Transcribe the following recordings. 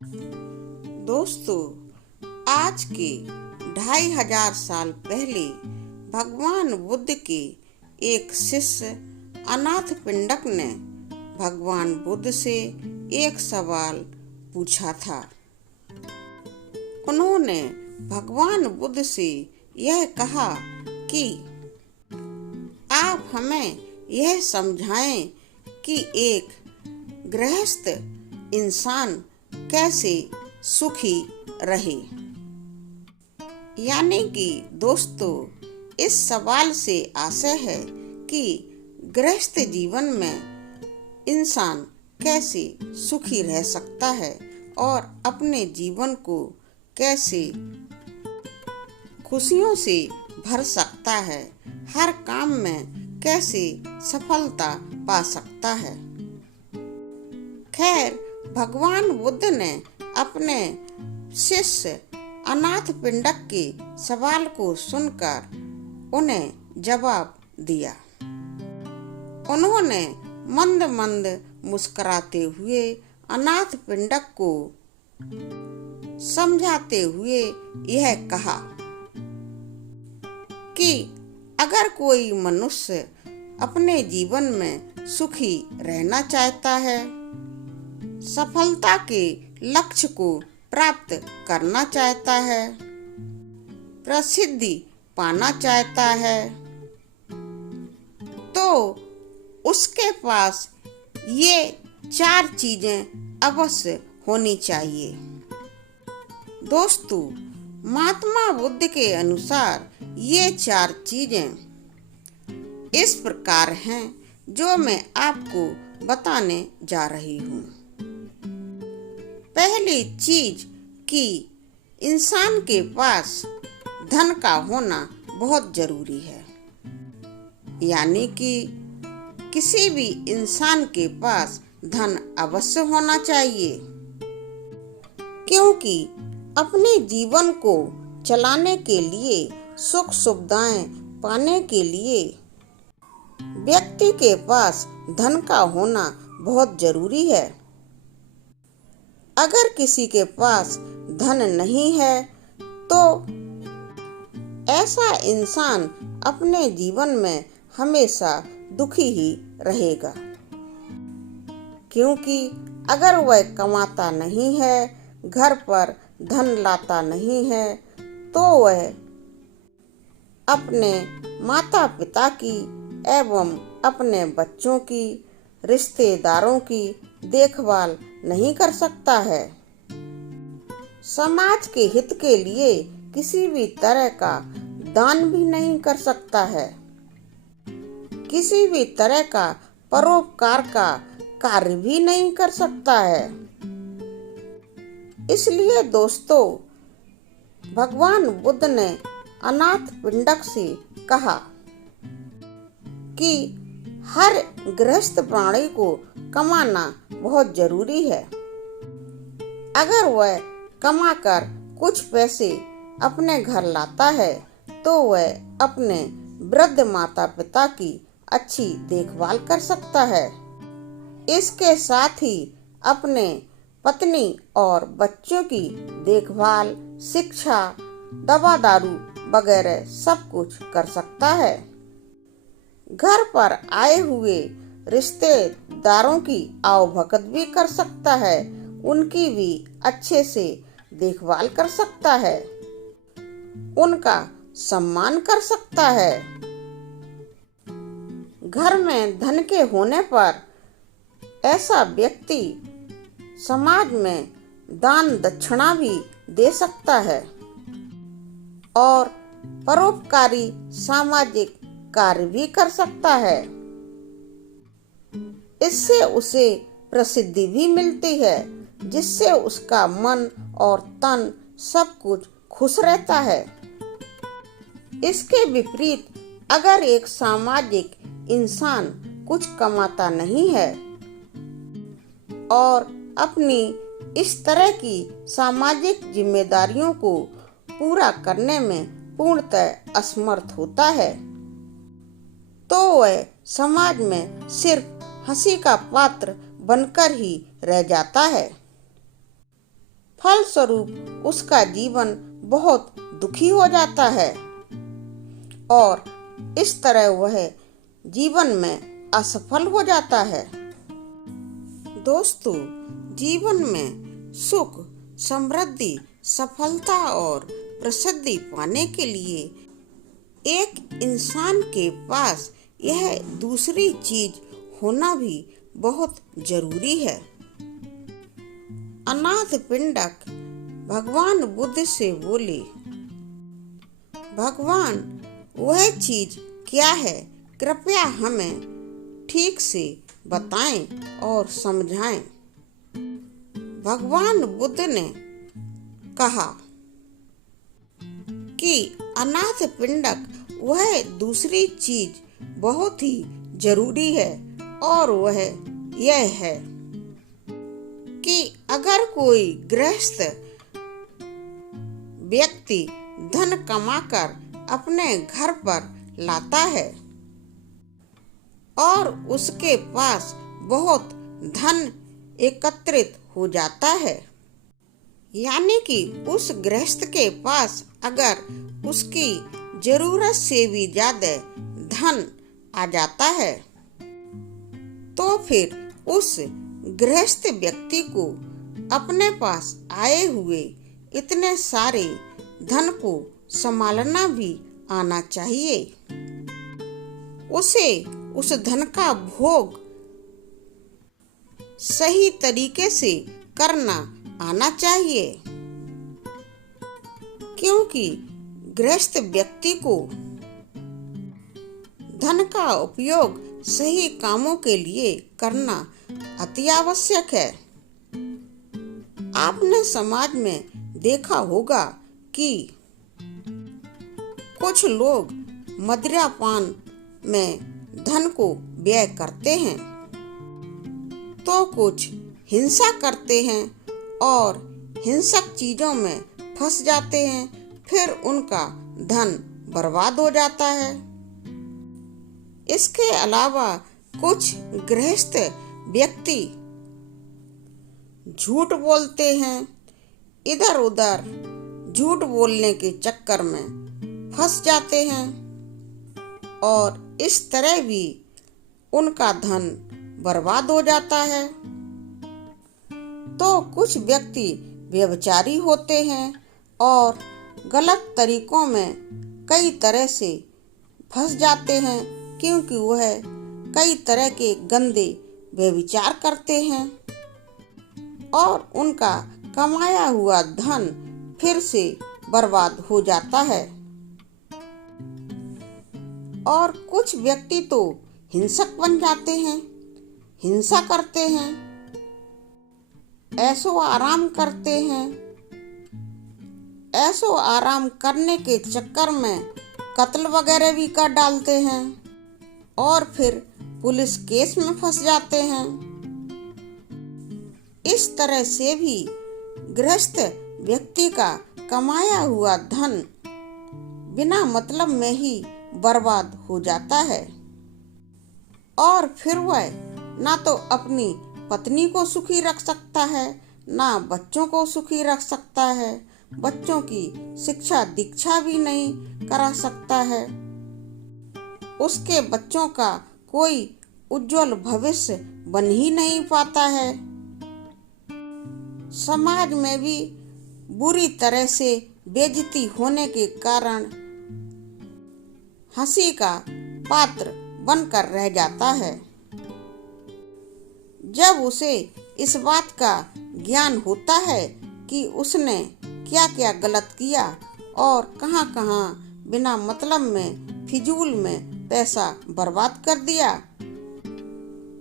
दोस्तों, आज के 2500 साल पहले भगवान बुद्ध के एक शिष्य अनाथ पिंडक ने भगवान बुद्ध से एक सवाल पूछा था। उन्होंने भगवान बुद्ध से यह कहा कि आप हमें यह समझाएं कि एक गृहस्थ इंसान कैसे सुखी रहे। यानी कि दोस्तों, इस सवाल से आशय है कि गृहस्थ जीवन में इंसान कैसे सुखी रह सकता है और अपने जीवन को कैसे खुशियों से भर सकता है, हर काम में कैसे सफलता पा सकता है। खैर, भगवान बुद्ध ने अपने शिष्य अनाथ पिंडक के सवाल को सुनकर उन्हें जवाब दिया। उन्होंने मंद मंद मुस्कुराते हुए अनाथ पिंडक को समझाते हुए यह कहा कि अगर कोई मनुष्य अपने जीवन में सुखी रहना चाहता है, सफलता के लक्ष्य को प्राप्त करना चाहता है, प्रसिद्धि पाना चाहता है, तो उसके पास ये 4 चीजें अवश्य होनी चाहिए। दोस्तों, महात्मा बुद्ध के अनुसार ये 4 चीजें इस प्रकार हैं जो मैं आपको बताने जा रही हूँ। पहली चीज कि इंसान के पास धन का होना बहुत जरूरी है। यानी कि किसी भी इंसान के पास धन अवश्य होना चाहिए, क्योंकि अपने जीवन को चलाने के लिए, सुख सुविधाएं पाने के लिए व्यक्ति के पास धन का होना बहुत जरूरी है। अगर किसी के पास धन नहीं है तो ऐसा इंसान अपने जीवन में हमेशा दुखी ही रहेगा, क्योंकि अगर वह कमाता नहीं है, घर पर धन लाता नहीं है, तो वह अपने माता पिता की एवं अपने बच्चों की, रिश्तेदारों की देखभाल नहीं कर सकता है। समाज के हित के लिए किसी भी तरह का दान भी नहीं कर सकता है, किसी भी तरह का परोपकार का कार्य भी नहीं कर सकता है। इसलिए दोस्तों, भगवान बुद्ध ने अनाथ पिंडक से कहा कि हर गृहस्थ प्राणी को कमाना बहुत जरूरी है। अगर वह कमाकर कुछ पैसे अपने घर लाता है तो वह अपने वृद्ध माता पिता की अच्छी देखभाल कर सकता है। इसके साथ ही अपने पत्नी और बच्चों की देखभाल, शिक्षा, दवा दारू वगैरह सब कुछ कर सकता है। घर पर आए हुए रिश्तेदारों की आवभगत भी कर सकता है, उनकी भी अच्छे से देखभाल कर सकता है, उनका सम्मान कर सकता है। घर में धन के होने पर ऐसा व्यक्ति समाज में दान दक्षिणा भी दे सकता है और परोपकारी सामाजिक कार्य भी कर सकता है। इससे उसे प्रसिद्धि भी मिलती है, जिससे उसका मन और तन सब कुछ खुश रहता है। इसके विपरीत अगर एक सामाजिक इंसान कुछ कमाता नहीं है और अपनी इस तरह की सामाजिक जिम्मेदारियों को पूरा करने में पूर्णतः असमर्थ होता है, तो वह समाज में सिर्फ हंसी का पात्र बनकर ही रह जाता है। फलस्वरूप उसका जीवन बहुत दुखी हो जाता है और इस तरह वह जीवन में असफल हो जाता है। दोस्तों, जीवन में सुख, समृद्धि, सफलता और प्रसिद्धि पाने के लिए एक इंसान के पास यह दूसरी चीज होना भी बहुत जरूरी है। अनाथ पिंडक भगवान बुद्ध से बोले, भगवान, वह चीज क्या है? कृपया हमें ठीक से बताएं और समझाएं। भगवान बुद्ध ने कहा कि अनाथ पिंडक, वह दूसरी चीज बहुत ही जरूरी है और वह यह है कि अगर कोई गृहस्थ व्यक्ति धन कमाकर अपने घर पर लाता है और उसके पास बहुत धन एकत्रित हो जाता है, यानी कि उस गृहस्थ के पास अगर उसकी जरूरत से भी ज्यादा धन आ जाता है, तो फिर उस गृहस्थ व्यक्ति को अपने पास आए हुए इतने सारे धन को संभालना भी आना चाहिए। उसे उस धन का भोग सही तरीके से करना आना चाहिए, क्योंकि गृहस्थ व्यक्ति को धन का उपयोग सही कामों के लिए करना अति आवश्यक है। आपने समाज में देखा होगा कि कुछ लोग मदिरापान में धन को व्यय करते हैं, तो कुछ हिंसा करते हैं और हिंसक चीजों में फंस जाते हैं, फिर उनका धन बर्बाद हो जाता है। इसके अलावा कुछ गृहस्थ व्यक्ति झूठ बोलते हैं, इधर उधर झूठ बोलने के चक्कर में फंस जाते हैं और इस तरह भी उनका धन बर्बाद हो जाता है। तो कुछ व्यक्ति व्यभिचारी होते हैं और गलत तरीकों में कई तरह से फंस जाते हैं, क्योंकि वह कई तरह के गंदे व्यभिचार करते हैं और उनका कमाया हुआ धन फिर से बर्बाद हो जाता है। और कुछ व्यक्ति तो हिंसक बन जाते हैं, हिंसा करते हैं, ऐशो आराम करते हैं। ऐशो आराम करने के चक्कर में कत्ल वगैरह भी कर डालते हैं और फिर पुलिस केस में फंस जाते हैं। इस तरह से भी गृहस्थ व्यक्ति का कमाया हुआ धन बिना मतलब में ही बर्बाद हो जाता है और फिर वह ना तो अपनी पत्नी को सुखी रख सकता है, ना बच्चों को सुखी रख सकता है, बच्चों की शिक्षा दीक्षा भी नहीं करा सकता है, उसके बच्चों का कोई उज्जवल भविष्य बन ही नहीं पाता है। समाज में भी बुरी तरह से बेइज्जती होने के कारण हंसी का पात्र बनकर रह जाता है। जब उसे इस बात का ज्ञान होता है कि उसने क्या क्या गलत किया और कहां-कहां बिना मतलब में फिजूल में पैसा बर्बाद कर दिया,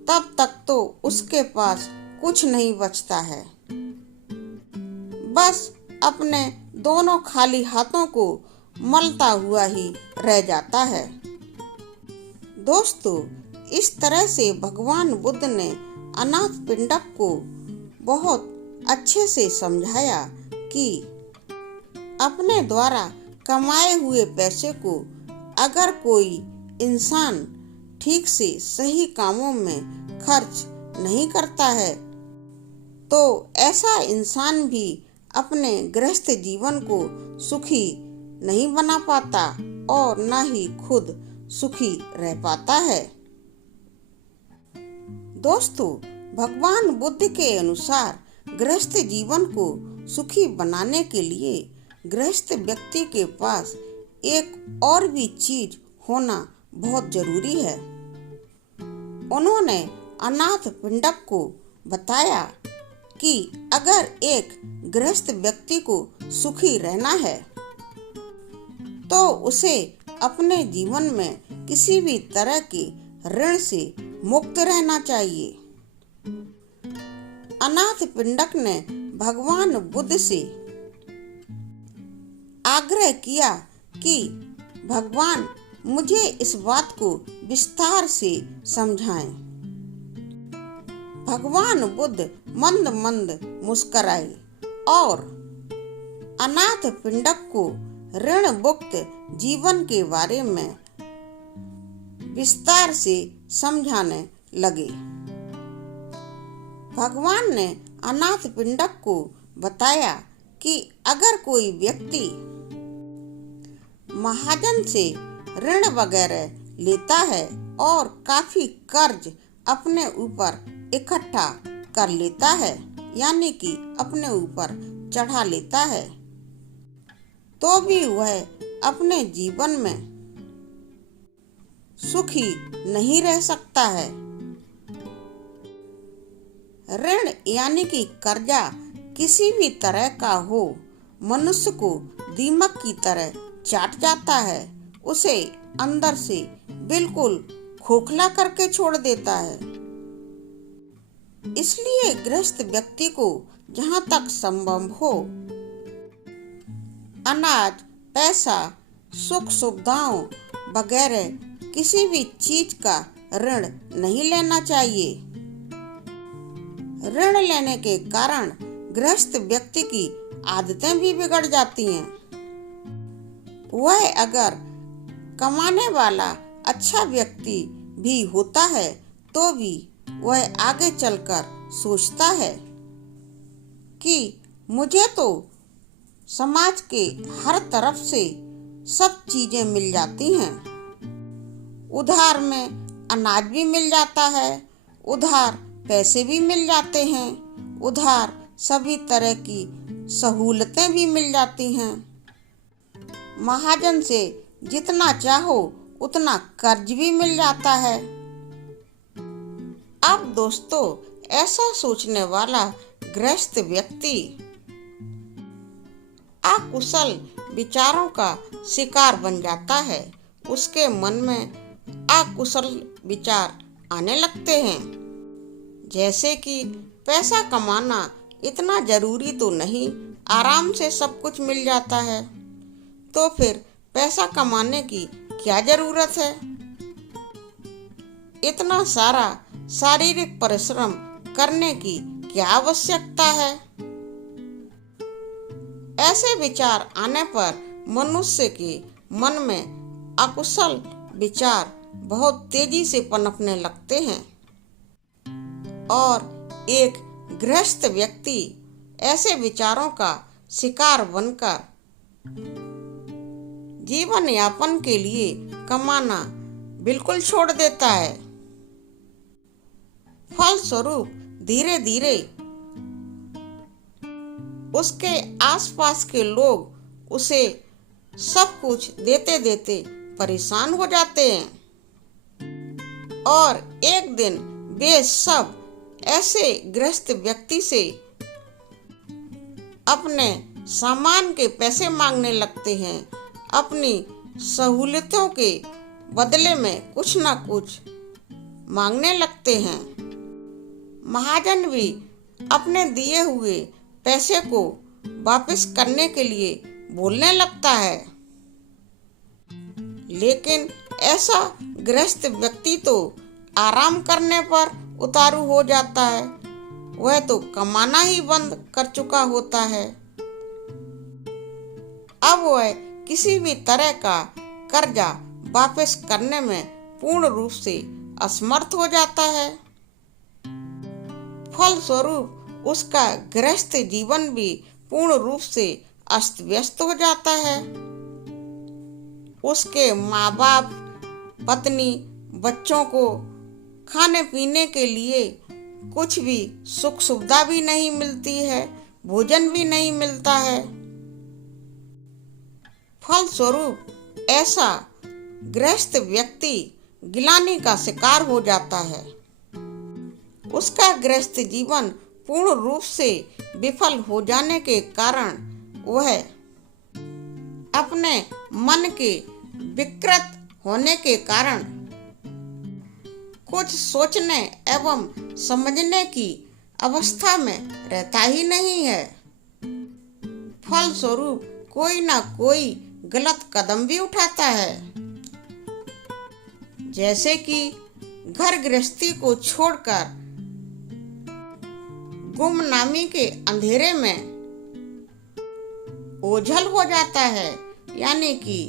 तब तक तो उसके पास कुछ नहीं बचता है, बस अपने दोनों खाली हाथों को मलता हुआ ही रह जाता है। दोस्तों, इस तरह से भगवान बुद्ध ने अनाथ पिंडक को बहुत अच्छे से समझाया कि अपने द्वारा कमाए हुए पैसे को अगर कोई इंसान ठीक से सही कामों में खर्च नहीं करता है, तो ऐसा इंसान भी अपने गृहस्थ जीवन को सुखी नहीं बना पाता और न ही खुद सुखी रह पाता है। दोस्तों, भगवान बुद्ध के अनुसार गृहस्थ जीवन को सुखी बनाने के लिए गृहस्थ व्यक्ति के पास एक और भी चीज होना बहुत जरूरी है। उन्होंने अनाथ पिंडक को बताया कि अगर एक गृहस्थ व्यक्ति को सुखी रहना है तो उसे अपने जीवन में किसी भी तरह के ऋण से मुक्त रहना चाहिए। अनाथ पिंडक ने भगवान बुद्ध से आग्रह किया कि भगवान मुझे इस बात को विस्तार से समझाएं। भगवान बुद्ध मंद मंद मुस्कुराए और अनाथ पिंडक को ऋण मुक्त जीवन के बारे में विस्तार से समझाने लगे। भगवान ने अनाथ पिंडक को बताया कि अगर कोई व्यक्ति महाजन से ऋण वगैरह लेता है और काफी कर्ज अपने ऊपर इकट्ठा कर लेता है, यानी कि अपने ऊपर चढ़ा लेता है, तो भी वह अपने जीवन में सुखी नहीं रह सकता है। ऋण यानी कि कर्जा किसी भी तरह का हो, मनुष्य को दीमक की तरह चाट जाता है, उसे अंदर से बिल्कुल खोखला करके छोड़ देता है। इसलिए गृहस्थ व्यक्ति को जहाँ तक संभव हो अनाज, पैसा, सुख सुविधाओं वगैरह किसी भी चीज का ऋण नहीं लेना चाहिए। ऋण लेने के कारण गृहस्थ व्यक्ति की आदतें भी बिगड़ जाती हैं। वह अगर कमाने वाला अच्छा व्यक्ति भी होता है तो भी वह आगे चलकर सोचता है कि मुझे तो समाज के हर तरफ से सब चीजें मिल जाती हैं। उधार में अनाज भी मिल जाता है, उधार पैसे भी मिल जाते हैं, उधार सभी तरह की सहूलतें भी मिल जाती हैं। महाजन से जितना चाहो उतना कर्ज भी मिल जाता है। अब दोस्तों, ऐसा सोचने वाला गृहस्थ व्यक्ति अकुशल विचारों का शिकार बन जाता है। उसके मन में अकुशल विचार आने लगते हैं, जैसे कि पैसा कमाना इतना जरूरी तो नहीं, आराम से सब कुछ मिल जाता है, तो फिर पैसा कमाने की क्या जरूरत है, इतना सारा शारीरिक परिश्रम करने की क्या आवश्यकता है। ऐसे विचार आने पर मनुष्य के मन में अकुशल विचार बहुत तेजी से पनपने लगते हैं और एक गृहस्थ व्यक्ति ऐसे विचारों का शिकार बनकर जीवन यापन के लिए कमाना बिल्कुल छोड़ देता है। फलस्वरूप धीरे धीरे उसके आसपास के लोग उसे सब कुछ देते देते परेशान हो जाते हैं और एक दिन वे सब ऐसे गृहस्थ व्यक्ति से अपने सामान के पैसे मांगने लगते हैं। अपनी सहूलियतों के बदले में कुछ ना कुछ मांगने लगते हैं। महाजन भी अपने दिए हुए पैसे को वापस करने के लिए बोलने लगता है, लेकिन ऐसा गृहस्थ व्यक्ति तो आराम करने पर उतारू हो जाता है। वह तो कमाना ही बंद कर चुका होता है। अब वह किसी भी तरह का कर्जा वापस करने में पूर्ण रूप से असमर्थ हो जाता है। फलस्वरूप उसका गृहस्थ जीवन भी पूर्ण रूप से अस्त व्यस्त हो जाता है। उसके माँ बाप, पत्नी, बच्चों को खाने पीने के लिए कुछ भी सुख सुविधा भी नहीं मिलती है, भोजन भी नहीं मिलता है। फलस्वरूप ऐसा गृहस्थ व्यक्ति गिलानी का शिकार हो जाता है। उसका गृहस्थ जीवन पूर्ण रूप से विफल हो जाने के कारण वह अपने मन के विकृत होने के कारण कुछ सोचने एवं समझने की अवस्था में रहता ही नहीं है। फलस्वरूप कोई ना कोई गलत कदम भी उठाता है, जैसे कि घर गृहस्थी को छोड़कर गुमनामी के अंधेरे में ओझल हो जाता है, यानी कि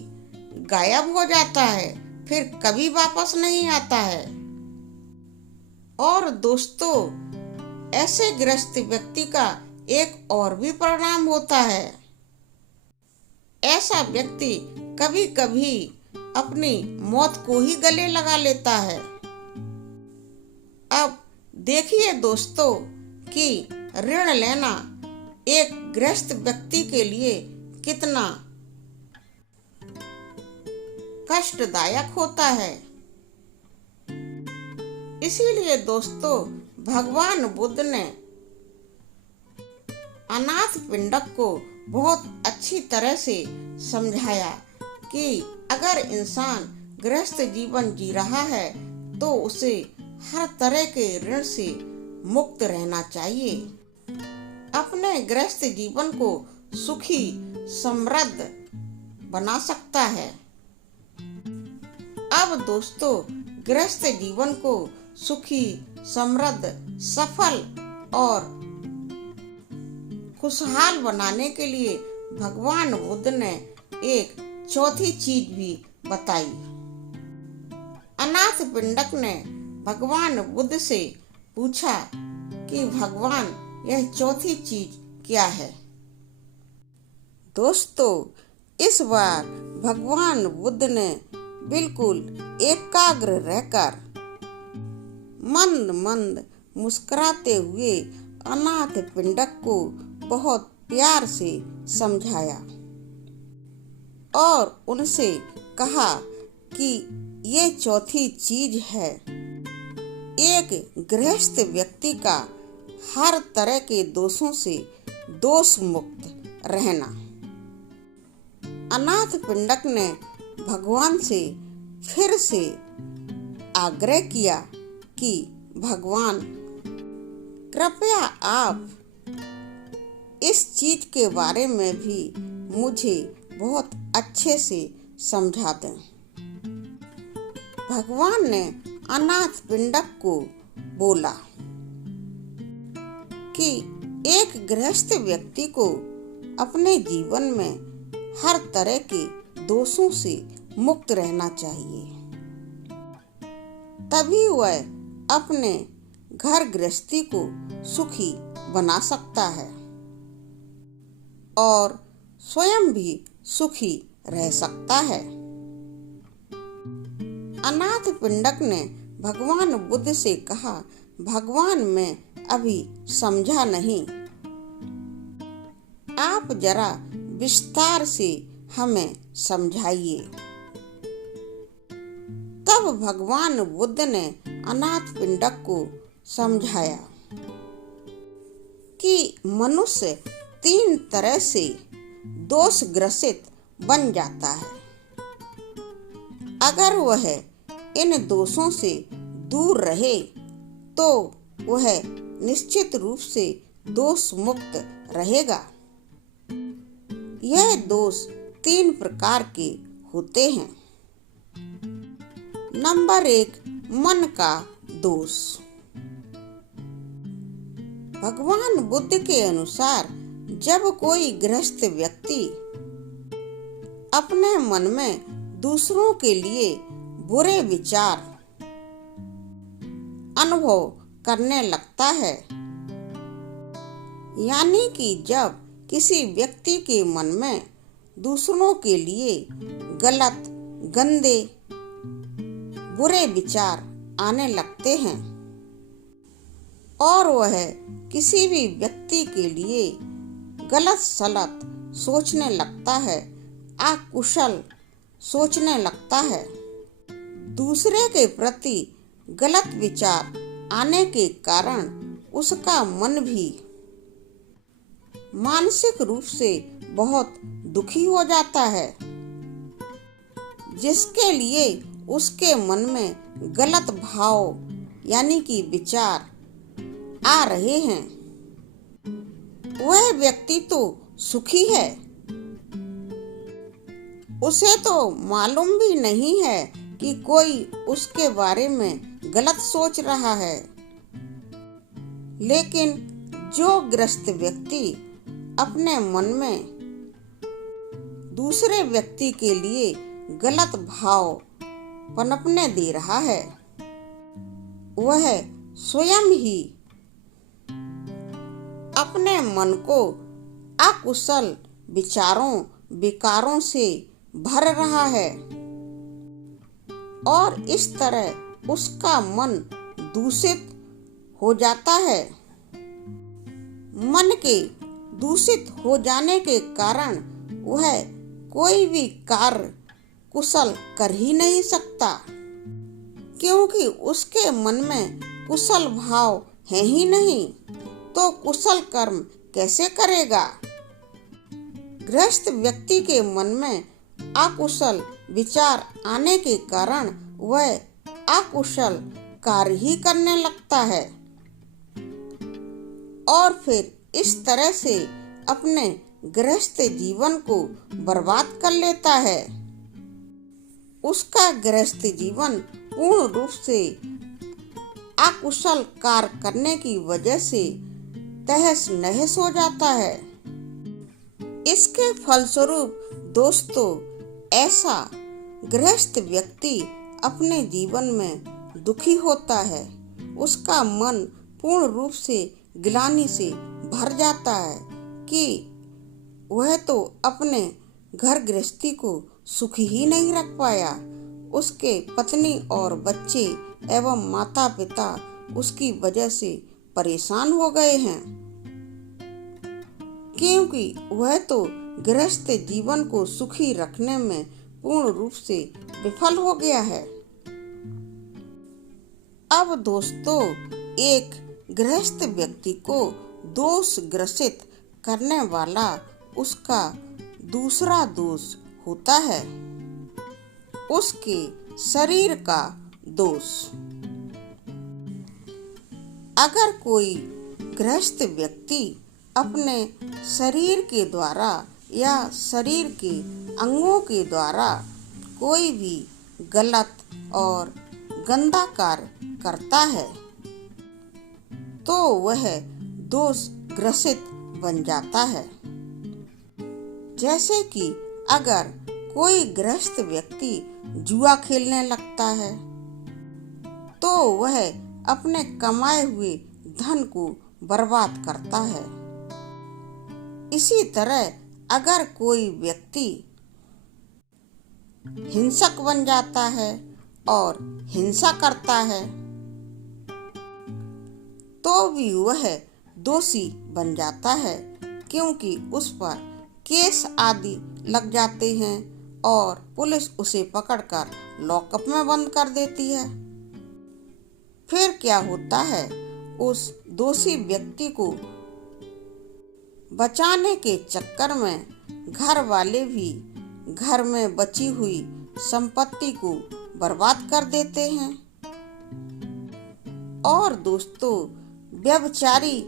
गायब हो जाता है, फिर कभी वापस नहीं आता है। और दोस्तों, ऐसे गृहस्थ व्यक्ति का एक और भी परिणाम होता है। ऐसा व्यक्ति कभी कभी अपनी मौत को ही गले लगा लेता है। अब देखिए दोस्तों कि ऋण लेना एक गृहस्थ व्यक्ति के लिए कितना कष्टदायक होता है। इसीलिए दोस्तों, भगवान बुद्ध ने अनाथ पिंडक को बहुत अच्छी तरह से समझाया कि अगर इंसान गृहस्थ जीवन जी रहा है तो उसे हर तरह के ऋण से मुक्त रहना चाहिए। अपने गृहस्थ जीवन को सुखी समृद्ध बना सकता है। अब दोस्तों, गृहस्थ जीवन को सुखी, समृद्ध, सफल और खुशहाल बनाने के लिए भगवान बुद्ध ने एक चौथी चीज भी बताई। अनाथ पिंडक ने भगवान बुद्ध से पूछा कि भगवान, यह चौथी चीज क्या है? दोस्तों, इस बार भगवान बुद्ध ने बिल्कुल एकाग्र रहकर मंद मंद मुस्कुराते हुए अनाथ पिंडक को बहुत प्यार से समझाया और उनसे कहा कि ये चौथी चीज है एक गृहस्थ व्यक्ति का हर तरह के दोषों से दोष मुक्त रहना। अनाथ पिंडक ने भगवान से फिर से आग्रह किया कि भगवान, कृपया आप इस चीज के बारे में भी मुझे बहुत अच्छे से समझा दें। भगवान ने अनाथ पिंडक को बोला कि एक गृहस्थ व्यक्ति को अपने जीवन में हर तरह के दोषों से मुक्त रहना चाहिए, तभी वह अपने घर गृहस्थी को सुखी बना सकता है और स्वयं भी सुखी रह सकता है। अनाथ पिंडक ने भगवान बुद्ध से कहा, भगवान, मैं अभी समझा नहीं, आप जरा विस्तार से हमें समझाइए। तब भगवान बुद्ध ने अनाथ पिंडक को समझाया कि मनुष्य 3 तरह से दोष ग्रसित बन जाता है। अगर वह इन दोषों से दूर रहे तो वह निश्चित रूप से दोष मुक्त रहेगा। यह दोष 3 प्रकार के होते हैं। नंबर 1, मन का दोष। भगवान बुद्ध के अनुसार जब कोई गृहस्थ व्यक्ति अपने मन में दूसरों के लिए बुरे विचार अनुभव करने लगता है, यानी कि जब किसी व्यक्ति के मन में दूसरों के लिए गलत, गंदे, बुरे विचार आने लगते हैं और वह किसी भी व्यक्ति के लिए गलत सलत सोचने लगता है, अकुशल सोचने लगता है। दूसरे के प्रति गलत विचार आने के कारण उसका मन भी मानसिक रूप से बहुत दुखी हो जाता है, जिसके लिए उसके मन में गलत भाव यानी कि विचार आ रहे हैं। वह व्यक्ति तो सुखी है, उसे तो मालूम भी नहीं है कि कोई उसके बारे में गलत सोच रहा है। लेकिन जो ग्रस्त व्यक्ति अपने मन में दूसरे व्यक्ति के लिए गलत भाव पनपने दे रहा है, वह स्वयं ही अपने मन को अकुशल विचारों, विकारों से भर रहा है और इस तरह उसका मन दूषित हो जाता है। मन के दूषित हो जाने के कारण वह कोई भी कार्य कुशल कर ही नहीं सकता, क्योंकि उसके मन में कुशल भाव है ही नहीं, तो कुशल कर्म कैसे करेगा। गृहस्थ व्यक्ति के मन में अकुशल विचार आने के कारण वह अकुशल कार्य ही करने लगता है और फिर इस तरह से अपने गृहस्थ जीवन को बर्बाद कर लेता है। उसका गृहस्थ जीवन पूर्ण रूप से अकुशल कार्य करने की वजह से तहस नहस हो जाता है। इसके फलस्वरूप दोस्तों, ऐसा गृहस्थ व्यक्ति अपने जीवन में दुखी होता है। उसका मन पूर्ण रूप से ग्लानि से भर जाता है कि वह तो अपने घर गृहस्थी को सुखी ही नहीं रख पाया। उसके पत्नी और बच्चे एवं माता पिता उसकी वजह से परेशान हो गए हैं, क्योंकि वह तो गृहस्थ जीवन को सुखी रखने में पूर्ण रूप से विफल हो गया है। अब दोस्तों, एक गृहस्थ व्यक्ति को दोष ग्रसित करने वाला उसका दूसरा दोष होता है उसके शरीर का दोष। अगर कोई गृहस्थ व्यक्ति अपने शरीर के द्वारा या शरीर के अंगों के द्वारा कोई भी गलत और गंदा कार्य करता है, तो वह दोष ग्रसित बन जाता है। जैसे कि अगर कोई गृहस्थ व्यक्ति जुआ खेलने लगता है, तो वह अपने कमाए हुए धन को बर्बाद करता है। इसी तरह अगर कोई व्यक्ति हिंसक बन जाता है और हिंसा करता है, तो भी वह दोषी बन जाता है, क्योंकि उस पर केस आदि लग जाते हैं और पुलिस उसे पकड़कर लॉकअप में बंद कर देती है। फिर क्या होता है, उस दोषी व्यक्ति को बचाने के चक्कर में घर वाले भी घर में बची हुई संपत्ति को बर्बाद कर देते हैं। और दोस्तों, व्यभिचारी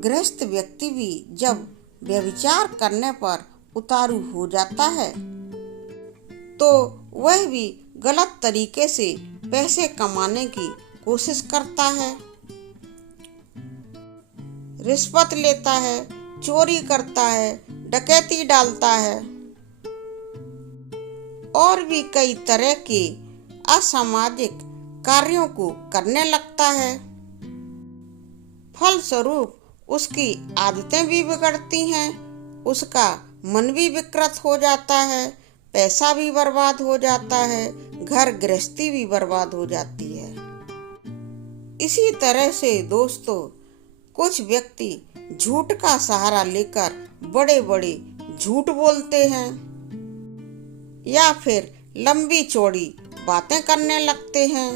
गृहस्थ व्यक्ति भी जब व्यभिचार करने पर उतारू हो जाता है, तो वह भी गलत तरीके से पैसे कमाने की कोशिश करता है, रिश्वत लेता है, चोरी करता है, डकैती डालता है और भी कई तरह के असामाजिक कार्यों को करने लगता है। फलस्वरूप उसकी आदतें भी बिगड़ती हैं उसका मन भी विकृत हो जाता है, पैसा भी बर्बाद हो जाता है, घर गृहस्थी भी बर्बाद हो जाती है। इसी तरह से दोस्तों, कुछ व्यक्ति झूठ का सहारा लेकर बड़े बड़े झूठ बोलते हैं या फिर लंबी चौड़ी बातें करने लगते हैं।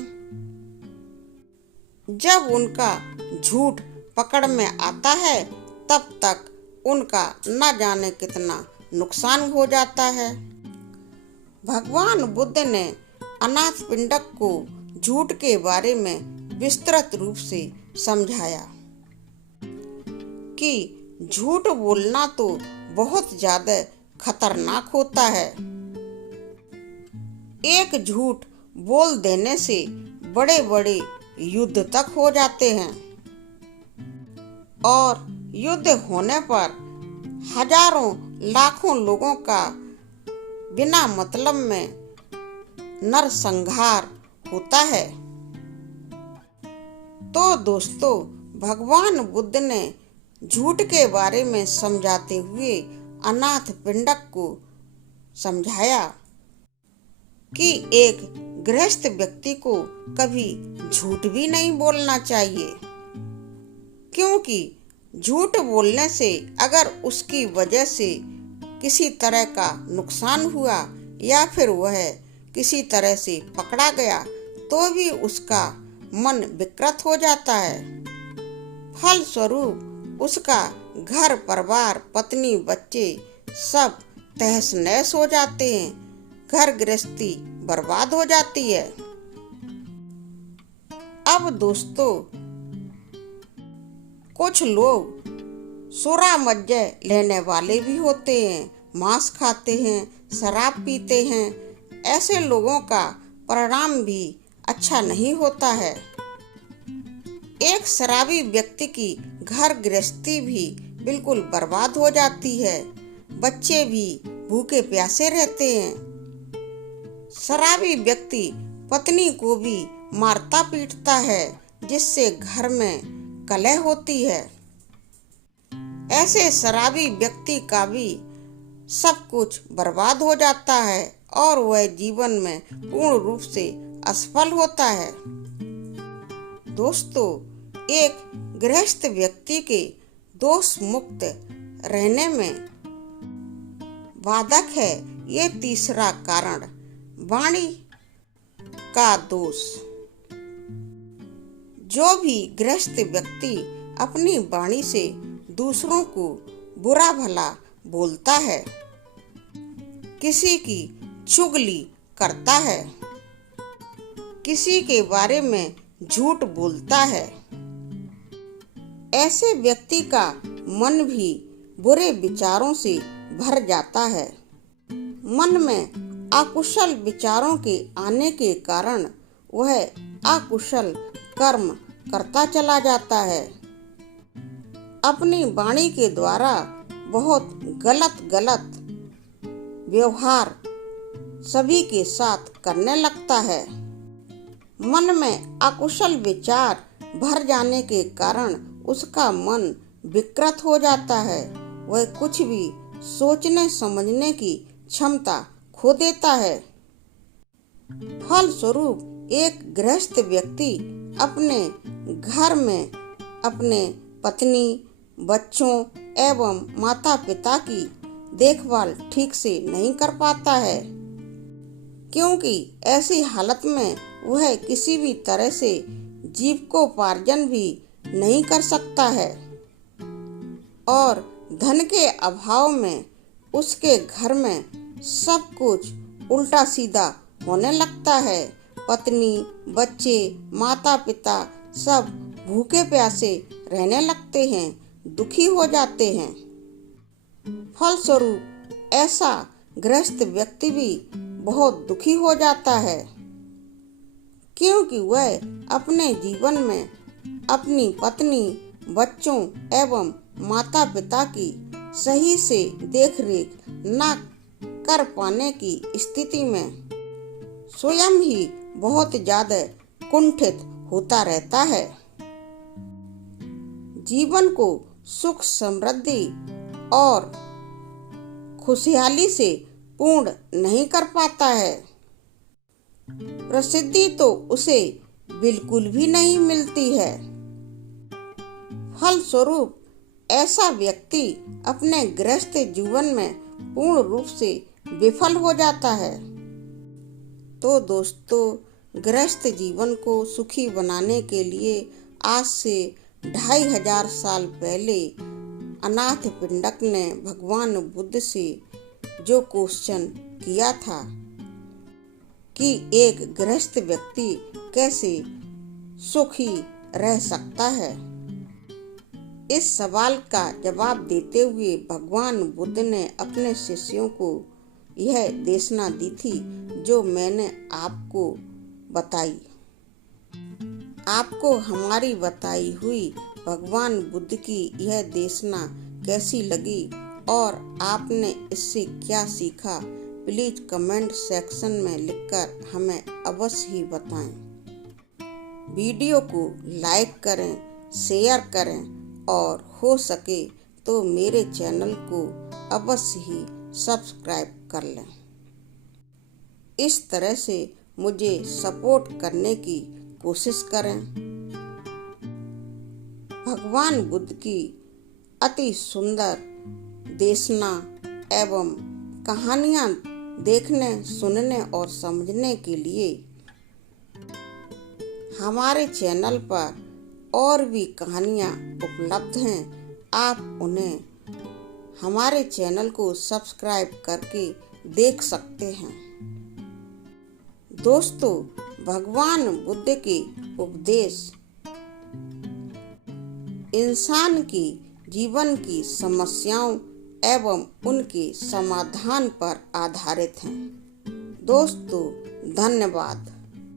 जब उनका झूठ पकड़ में आता है तब तक उनका न जाने कितना नुकसान हो जाता है। भगवान बुद्ध ने अनाथपिंडक को झूठ के बारे में विस्तृत रूप से समझाया कि झूठ बोलना तो बहुत ज्यादा खतरनाक होता है। एक झूठ बोल देने से बड़े बड़े युद्ध तक हो जाते हैं और युद्ध होने पर हजारों लाखों लोगों का बिना मतलब में नरसंहार होता है। तो दोस्तों, भगवान बुद्ध ने झूठ के बारे में समझाते हुए अनाथपिंडक को समझाया कि एक गृहस्थ व्यक्ति को कभी झूठ भी नहीं बोलना चाहिए, क्योंकि झूठ बोलने से अगर उसकी वजह से किसी तरह का नुकसान हुआ या फिर वह किसी तरह से पकड़ा गया तो भी उसका मन विकृत हो जाता है। फलस्वरूप उसका घर परिवार, पत्नी, बच्चे सब तहस नहस हो जाते हैं, घर गृहस्थी बर्बाद हो जाती है। अब दोस्तों, कुछ लोग सुरा मज्जे लेने वाले भी होते हैं, मांस खाते हैं, शराब पीते हैं। ऐसे लोगों का परिणाम भी अच्छा नहीं होता है। एक शराबी व्यक्ति की घर गृहस्थी भी बिल्कुल बर्बाद हो जाती है, बच्चे भी भूखे प्यासे रहते हैं। शराबी व्यक्ति पत्नी को भी मारता पीटता है, जिससे घर में कलह होती है। ऐसे शराबी व्यक्ति का भी सब कुछ बर्बाद हो जाता है और वह जीवन में पूर्ण रूप से असफल होता है। दोस्तों, एक गृहस्थ व्यक्ति के दोष मुक्त रहने में बाधक है ये तीसरा कारण, वाणी का दोष। जो भी गृहस्थ व्यक्ति अपनी वाणी से दूसरों को बुरा भला बोलता है, किसी की चुगली करता है, किसी के बारे में झूठ बोलता है, ऐसे व्यक्ति का मन भी बुरे विचारों से भर जाता है। मन में अकुशल विचारों के आने के कारण वह अकुशल कर्म करता चला जाता है। अपनी वाणी के द्वारा बहुत गलत व्यवहार सभी के साथ करने लगता है। मन में अकुशल विचार भर जाने के कारण उसका मन विकृत हो जाता है। वह कुछ भी सोचने समझने की क्षमता खो देता है। फलस्वरूप एक गृहस्थ व्यक्ति अपने घर में अपने पत्नी, बच्चों एवं माता पिता की देखभाल ठीक से नहीं कर पाता है, क्योंकि ऐसी हालत में वह किसी भी तरह से जीविकोपार्जन भी नहीं कर सकता है और धन के अभाव में उसके घर में सब कुछ उल्टा सीधा होने लगता है। पत्नी, बच्चे, माता पिता सब भूखे प्यासे रहने लगते हैं, दुखी हो जाते हैं। फलस्वरूप ऐसा गृहस्थ व्यक्ति भी बहुत दुखी हो जाता है, क्योंकि वह अपने जीवन में अपनी पत्नी, बच्चों एवं माता पिता की सही से देखरेख न कर पाने की स्थिति में स्वयं ही बहुत ज्यादा कुंठित होता रहता है। जीवन को सुख समृद्धि और खुशहाली से पूर्ण नहीं कर पाता है। प्रसिद्धि तो उसे बिल्कुल भी नहीं मिलती है। फलस्वरूप ऐसा व्यक्ति अपने गृहस्थ जीवन में पूर्ण रूप से विफल हो जाता है। तो दोस्तों, गृहस्थ जीवन को सुखी बनाने के लिए आज से 2500 साल पहले अनाथपिंडक ने भगवान बुद्ध से जो क्वेश्चन किया था कि एक गृहस्थ व्यक्ति कैसे सुखी रह सकता है, इस सवाल का जवाब देते हुए भगवान बुद्ध ने अपने शिष्यों को यह देशना दी थी जो मैंने आपको बताई। आपको हमारी बताई हुई भगवान बुद्ध की यह देशना कैसी लगी और आपने इससे क्या सीखा, प्लीज कमेंट सेक्शन में लिखकर हमें अवश्य ही बताएं। वीडियो को लाइक करें, शेयर करें और हो सके तो मेरे चैनल को अवश्य ही सब्सक्राइब कर लें। इस तरह से मुझे सपोर्ट करने की कोशिश करें। भगवान बुद्ध की अति सुंदर देशना एवं कहानियाँ देखने, सुनने और समझने के लिए हमारे चैनल पर और भी कहानियाँ उपलब्ध हैं। आप उन्हें हमारे चैनल को सब्सक्राइब करके देख सकते हैं। दोस्तों, भगवान बुद्ध के उपदेश इंसान की जीवन की समस्याओं एवं उनके समाधान पर आधारित हैं। दोस्तों, धन्यवाद।